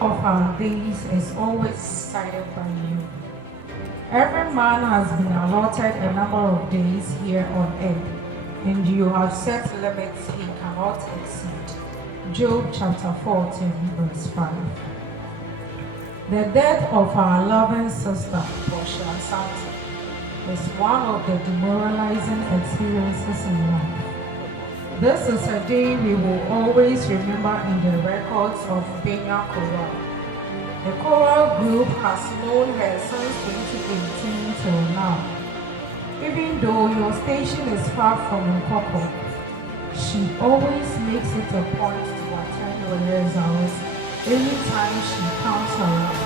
of our days is always decided by you. Every man has been allotted a number of days here on earth, and you have set limits he cannot exceed. Job chapter 14, verse 5. The death of our loving sister, Portia Asante, is one of the demoralizing experiences in life. This is a day we will always remember in the records of Benya Choral. The choral group has known her since 2018 till now. Even though your station is far from Nkoko, she always makes it a point to attend rehearsals anytime she comes around,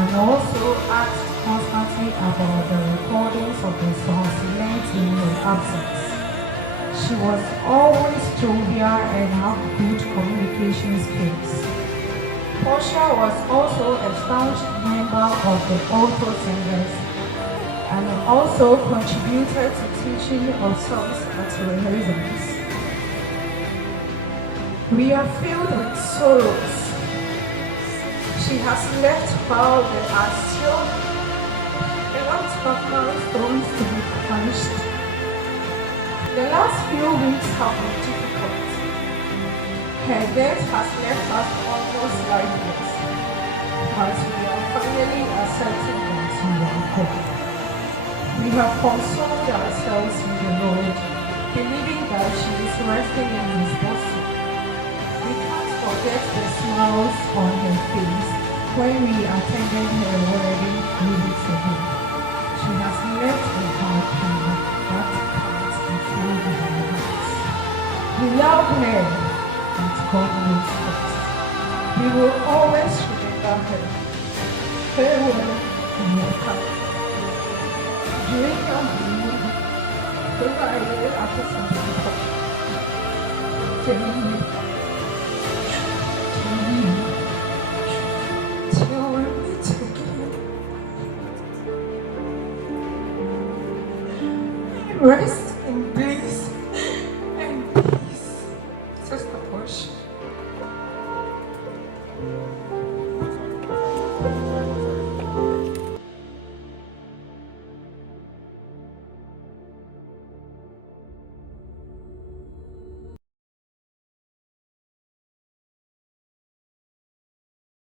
and also asks constantly about the recordings of the songs learned in her absence. She was always jovial and had good communication skills. Portia was also a staunch member of the Alto Singers and also contributed to teaching of songs at rehearsals. We are filled with sorrows. She has left while there are still a lot of milestones to be punished. The last few weeks have been difficult. Her death has left us almost lifeless, but we are finally accepting that you are gone. We have consoled ourselves in the Lord, believing that she is resting in His bosom. We can't forget the smiles on her face when we attended her wedding 3 weeks ago. She has left a heart that can't be filled in our hearts. We love her, but God knows best. We will always remember her. Farewell and welcome. During our meeting, the Friday after Sunday, till we meet again. Rest